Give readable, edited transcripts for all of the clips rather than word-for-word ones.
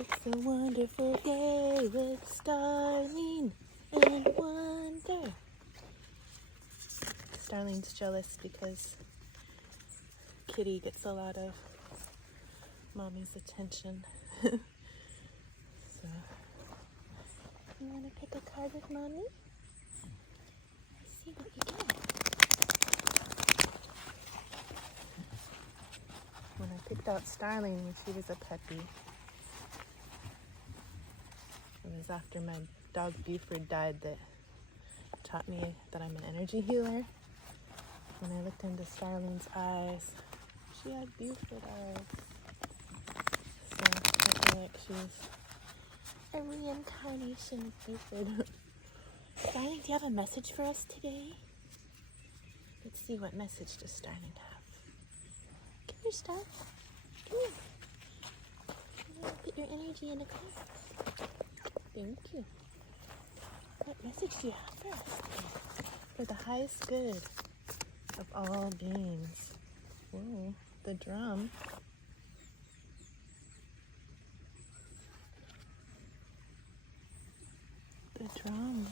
It's a wonderful day with Starling and wonder. Starling's jealous because Kitty gets a lot of Mommy's attention. So, you want to pick a card with Mommy? Let's see what you get. When I picked out Starling when she was a puppy, it was after my dog Buford died that taught me that I'm an energy healer. When I looked into Starling's eyes, she had Buford eyes. So I feel like she's a reincarnation of Buford. Starling, do you have a message for us today? Let's see, what message does Starling have? Come here, Star. Come here. I'm going to put your energy in a cup. Thank you. What message do you have for us today? For the highest good of all beings. Whoa, the drum. The drum.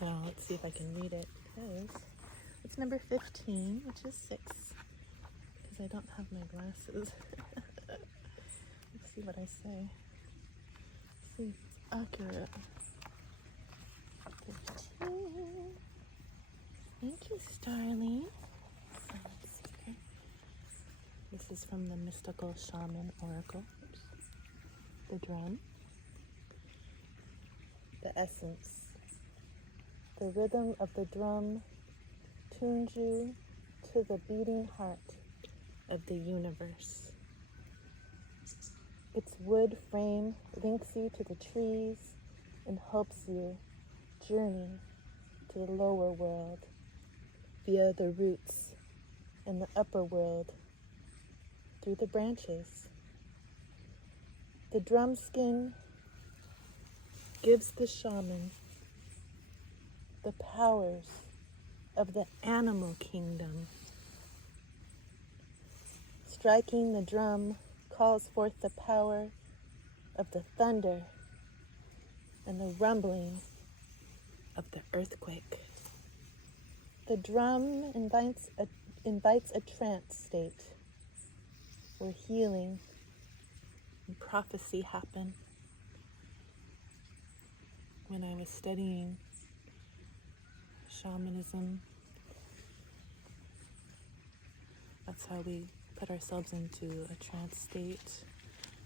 Well, let's see if I can read it. It's number 15, which is 6. Because I don't have my glasses. Let's see what I say. Let's see if it's accurate. 15. Thank you, Starling. Let's see here. This is from the Mystical Shaman Oracle. Oops. The drum. The essence. The rhythm of the drum tunes you to the beating heart of the universe. Its wood frame links you to the trees and helps you journey to the lower world via the roots and the upper world through the branches. The drum skin gives the shaman the powers of the animal kingdom. Striking the drum calls forth the power of the thunder and the rumbling of the earthquake. The drum invites a trance state where healing and prophecy happen. When I was studying shamanism, that's how we put ourselves into a trance state,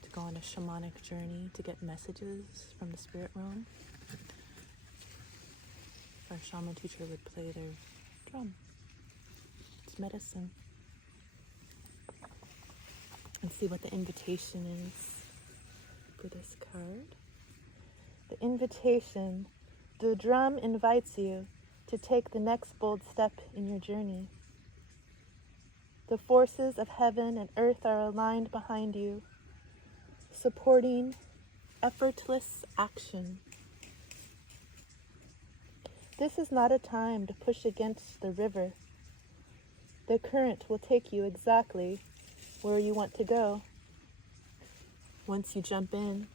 to go on a shamanic journey, to get messages from the spirit realm. Our shaman teacher would play their drum. It's medicine. And see what the invitation is for this card. The invitation, the drum invites you to take the next bold step in your journey. The forces of heaven and earth are aligned behind you, supporting effortless action. This is not a time to push against the river. The current will take you exactly where you want to go. Once you jump in,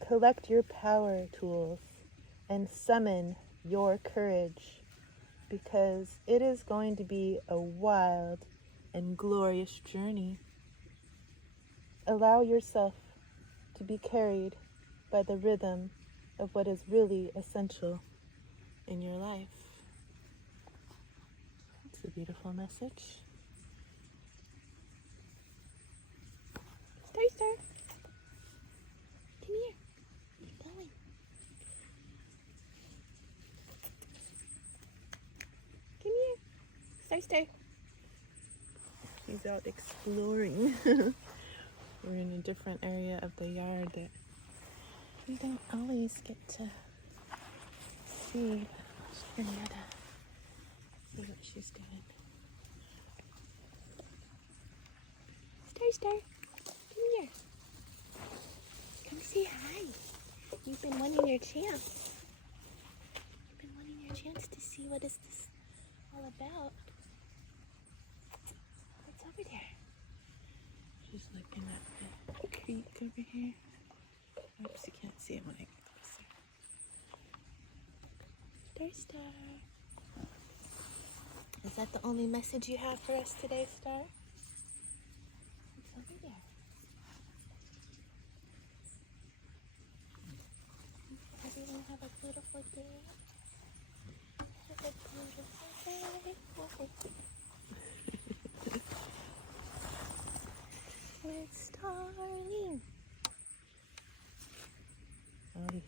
collect your power tools and summon your courage, because it is going to be a wild and glorious journey. Allow yourself to be carried by the rhythm of what is really essential in your life. It's a beautiful message. Star. Come here. Keep going. Come here. Star. She's out exploring. We're in a different area of the yard that we don't always get to see. She's gonna see what she's doing. Star, come here. Come say hi. You've been wanting your chance. You've been wanting your chance to see what is this all about. Just looking at the creek over here. Oops, you can't see it when I get closer. Star. Is that the only message you have for us today, Star? It's over there. Everyone have a beautiful day. Have a beautiful day. With Starling. Oh,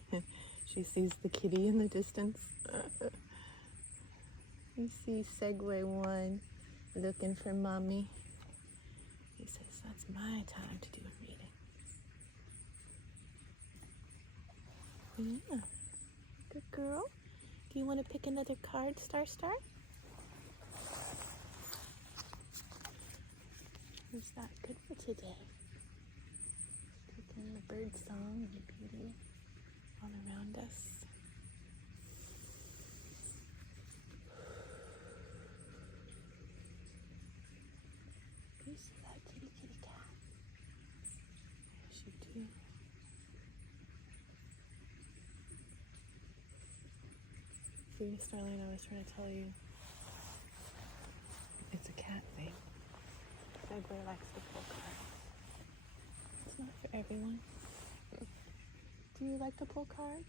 she sees the kitty in the distance. You see Segway 1 looking for mommy. He says, that's my time to do a reading. Yeah. Good girl. Do you want to pick another card, Star? Is that good for today? Taking the bird song and the beauty all around us. Do you see that kitty cat? Yes, you do. See, Starling, I was trying to tell you. It's a cat thing. Segway likes to pull cards. It's not for everyone. Do you like to pull cards?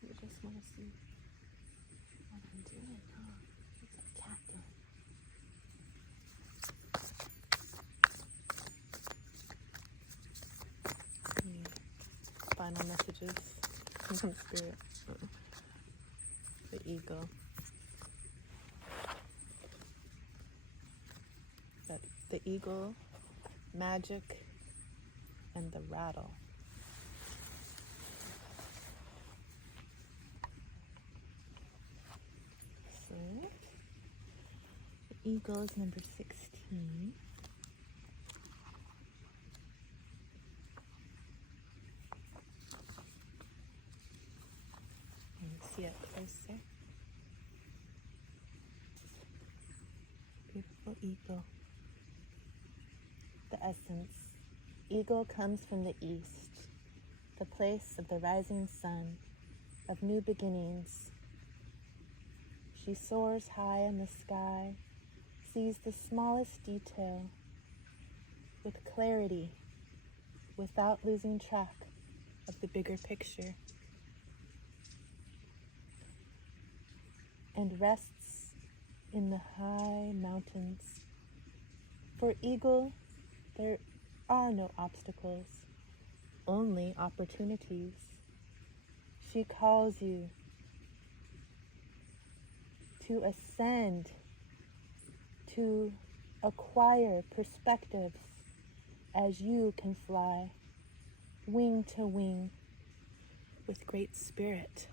You just want to see what I'm doing, huh? What's a cat doing? Final messages from Spirit. The eagle. The eagle, magic, and the rattle. So, the eagle is number 16. And see it closer. Beautiful eagle. The essence. Eagle comes from the east, the place of the rising sun, of new beginnings. She soars high in the sky, sees the smallest detail with clarity, without losing track of the bigger picture, and rests in the high mountains. For eagle, there are no obstacles, only opportunities. She calls you to ascend, to acquire perspectives as you can fly, wing to wing, with great spirit.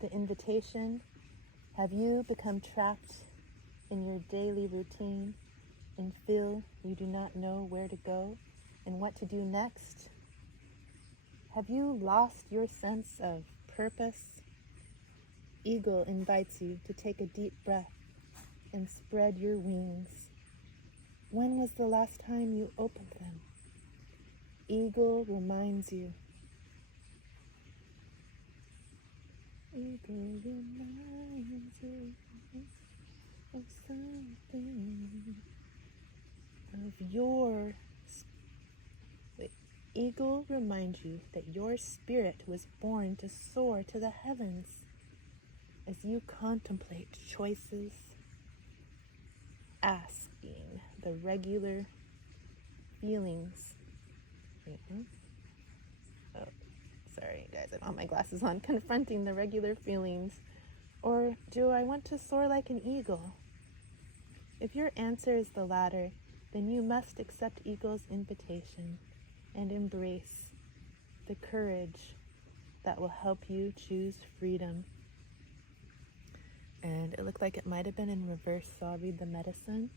The invitation, have you become trapped in your daily routine and feel you do not know where to go and what to do next? Have you lost your sense of purpose? Eagle invites you to take a deep breath and spread your wings. When was the last time you opened them? Eagle reminds you. Eagle reminds you of something, of your. Eagle reminds you that your spirit was born to soar to the heavens. As you contemplate choices, asking the regular feelings. Oh, sorry guys, I don't have my glasses on. Confronting the regular feelings. Or do I want to soar like an eagle? If your answer is the latter, then you must accept Eagle's invitation and embrace the courage that will help you choose freedom. And it looked like it might have been in reverse, so I'll read the medicine.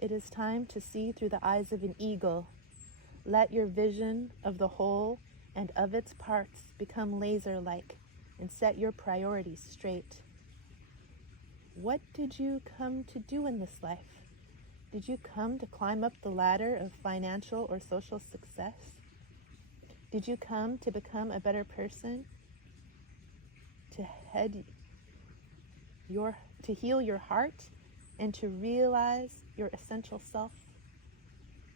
It is time to see through the eyes of an eagle. Let your vision of the whole and of its parts become laser-like and set your priorities straight. What did you come to do in this life? Did you come to climb up the ladder of financial or social success? Did you come to become a better person? To heal your heart and to realize your essential self?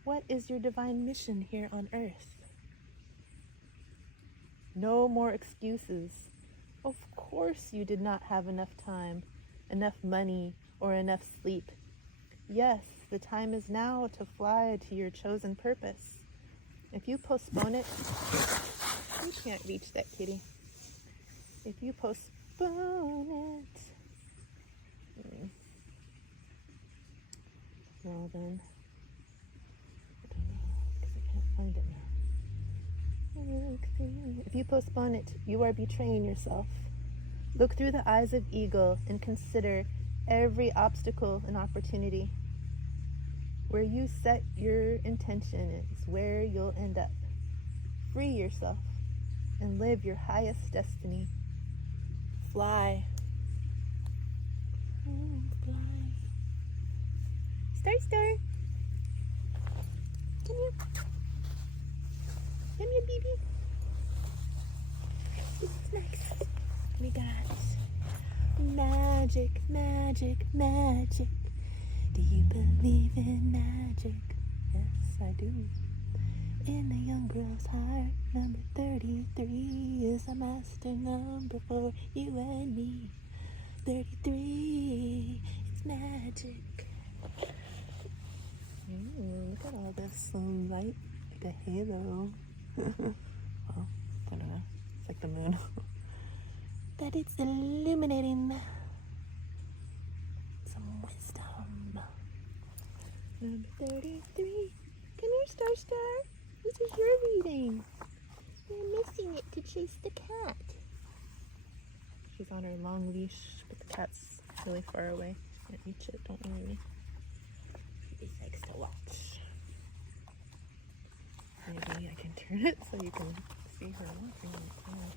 What is your divine mission here on earth? No more excuses. Of course you did not have enough time, enough money, or enough sleep. Yes, the time is now to fly to your chosen purpose. If you postpone it, you can't reach that kitty. If you postpone it, well then, I don't know, because I can't find it now. If you postpone it, you are betraying yourself. Look through the eyes of eagle and consider every obstacle an opportunity. Where you set your intention is where you'll end up. Free yourself and live your highest destiny. Fly. Fly. Star. Come here. Come here, baby. This is next. We got magic. Do you believe in magic? Yes, I do. In a young girl's heart, number 33 is a master number for you and me. 33, it's magic. Look at all this light, like a halo. Well, I don't know. It's like the moon. But it's illuminating some wisdom. Number 33. Come here, Star. This is your reading. You're missing it to chase the cat. She's on her long leash, but the cat's really far away. Can't reach it, don't worry. She just likes to watch. Maybe I can turn it so you can see her walking in the corner.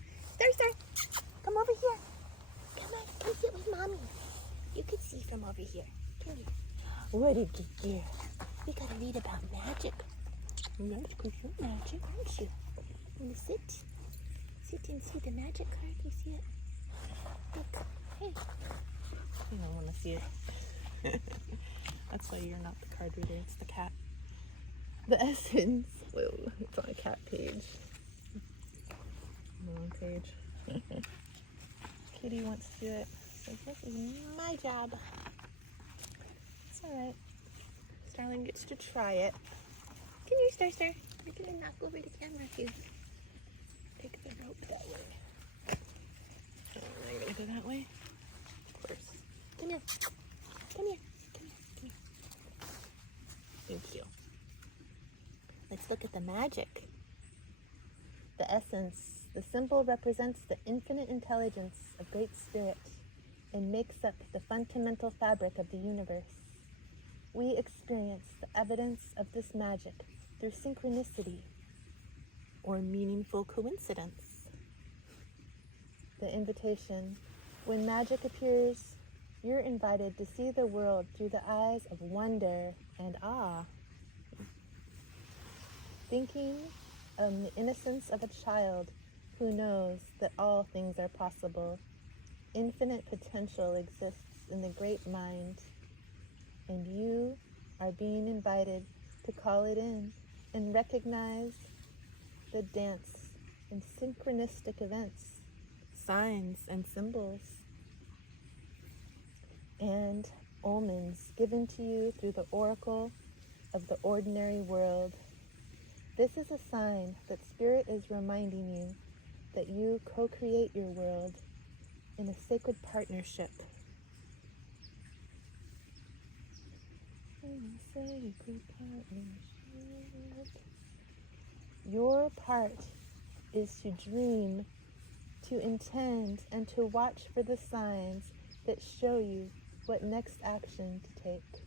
Star, come over here. Come sit with Mommy. You can see from over here. Come here. What did you do? We gotta read about magic. Magic, you're magic, aren't you? Want to sit? Sit and see the magic card. You see it? Look. Hey. You don't want to see it. That's why you're not the card reader. It's the cat. The essence. Whoa, it's on a cat page. Wrong page. Kitty wants to do it. So this is my job. It's alright. Starling gets to try it. Come here, Star. You're gonna knock over the camera if you take the rope that way. Oh, I'm gonna go that way? Of course. Come here. Thank you. Let's look at the magic. The essence. The symbol represents the infinite intelligence of Great Spirit and makes up the fundamental fabric of the universe. We experience the evidence of this magic through synchronicity or meaningful coincidence. The invitation. When magic appears, you're invited to see the world through the eyes of wonder and awe. Thinking of the innocence of a child who knows that all things are possible. Infinite potential exists in the great mind, and you are being invited to call it in and recognize the dance and synchronistic events, signs and symbols, and omens given to you through the oracle of the ordinary world. This is a sign that Spirit is reminding you that you co-create your world in a sacred partnership. In a sacred partnership. Your part is to dream, to intend, and to watch for the signs that show you what next action to take.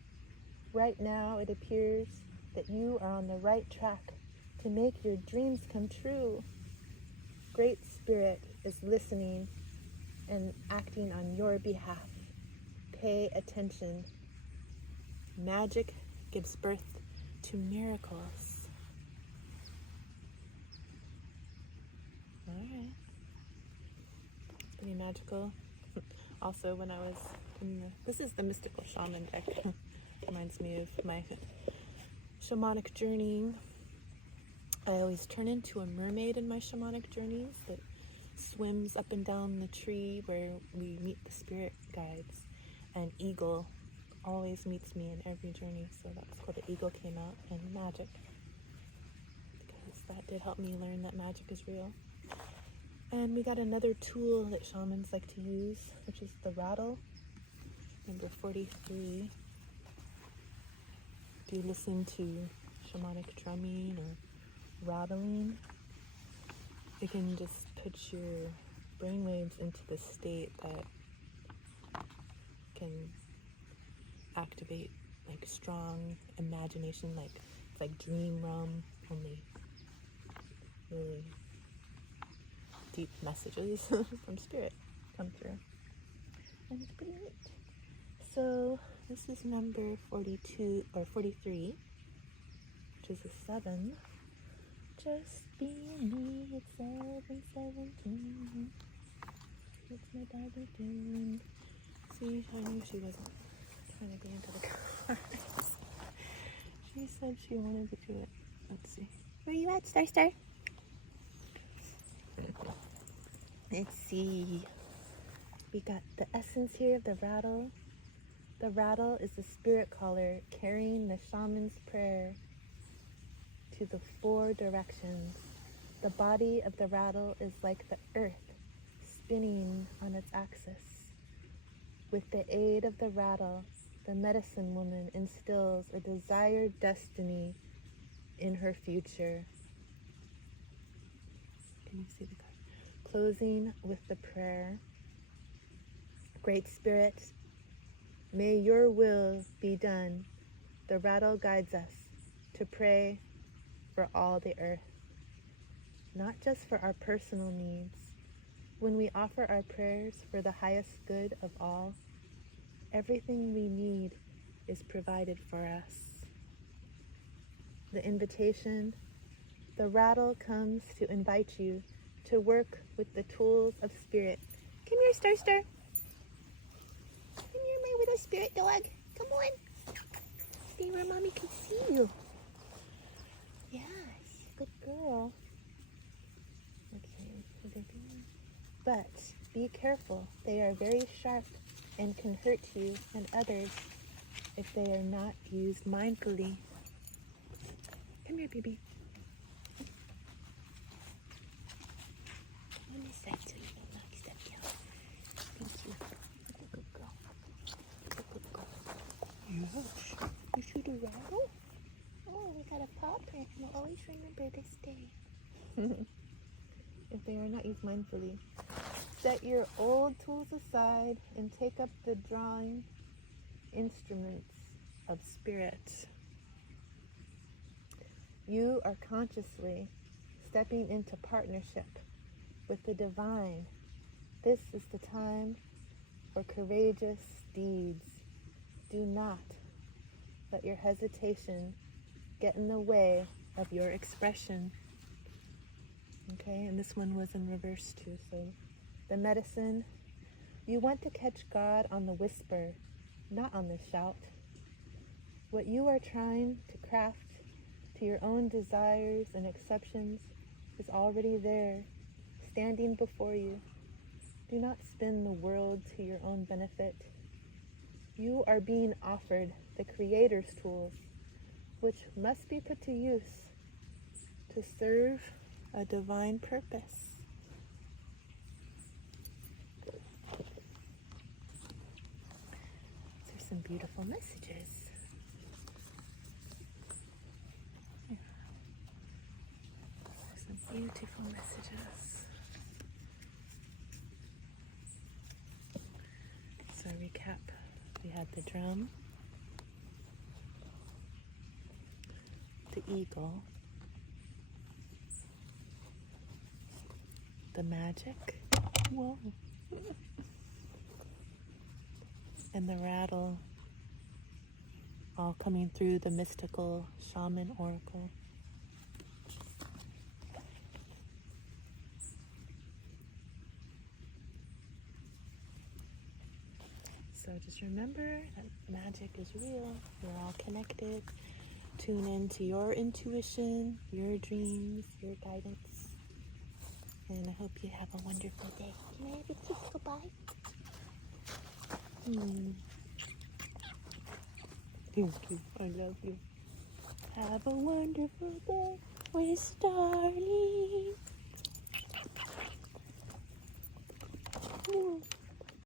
Right now, it appears that you are on the right track to make your dreams come true. Great Spirit is listening and acting on your behalf. Pay attention. Magic gives birth to miracles. Alright. It's pretty magical. Also, when I was in this is the Mystical Shaman deck. Reminds me of my shamanic journeying. I always turn into a mermaid in my shamanic journeys that swims up and down the tree where we meet the spirit guides. And eagle always meets me in every journey, so that's where the eagle came out, and magic, because that did help me learn that magic is real. And we got another tool that shamans like to use, which is the rattle, number 43. If you listen to shamanic drumming or rattling, it can just put your brainwaves into the state that can activate like strong imagination, like it's like dream realm, only really deep messages from spirit come through, and it's pretty neat. So this is number 42 or 43, which is a 7. Just be me, it's 7:17. What's my doggy doing? See, I knew she wasn't trying to get into the cards. She said she wanted to do it. Let's see. Where you at, Star Star? Let's see. We got the essence here of the rattle. The rattle is the spirit caller carrying the shaman's prayer to the 4 directions. The body of the rattle is like the earth spinning on its axis. With the aid of the rattle, the medicine woman instills a desired destiny in her future. Can you see the card? Closing with the prayer. Great Spirit, may your will be done. The rattle guides us to pray for all the earth, not just for our personal needs. When we offer our prayers for the highest good of all, everything we need is provided for us. The invitation, the rattle comes to invite you to work with the tools of spirit. Come here, Star Star. Come here, my little spirit dog. Come on. See where mommy can see you. Yes, good girl. Okay, but be careful. They are very sharp and can hurt you and others if they are not used mindfully. Come here, baby. On this side so you don't knock stuff down. Thank you. Good girl. Good girl. Yes. You see the rattle? Oh, we got a paw print. We'll always remember this day. If they are not used mindfully. Set your old tools aside and take up the drawing instruments of spirit. You are consciously stepping into partnership with the divine. This is the time for courageous deeds. Do not let your hesitation get in the way of your expression. Okay, and this one was in reverse too, so the medicine. You want to catch God on the whisper, not on the shout. What you are trying to craft to your own desires and exceptions is already there, standing before you. Do not spin the world to your own benefit. You are being offered the Creator's tools, which must be put to use to serve a divine purpose. These are some beautiful messages. Some beautiful messages. So recap, we had the drum, the eagle, the magic, whoa, and the Rattle, all coming through the Mystical Shaman Oracle. So just remember that magic is real. We're all connected. Tune into your intuition, your dreams, your guidance. And I hope you have a wonderful day. Can I have a kiss goodbye? Thank you. I love you. Have a wonderful day with Starling.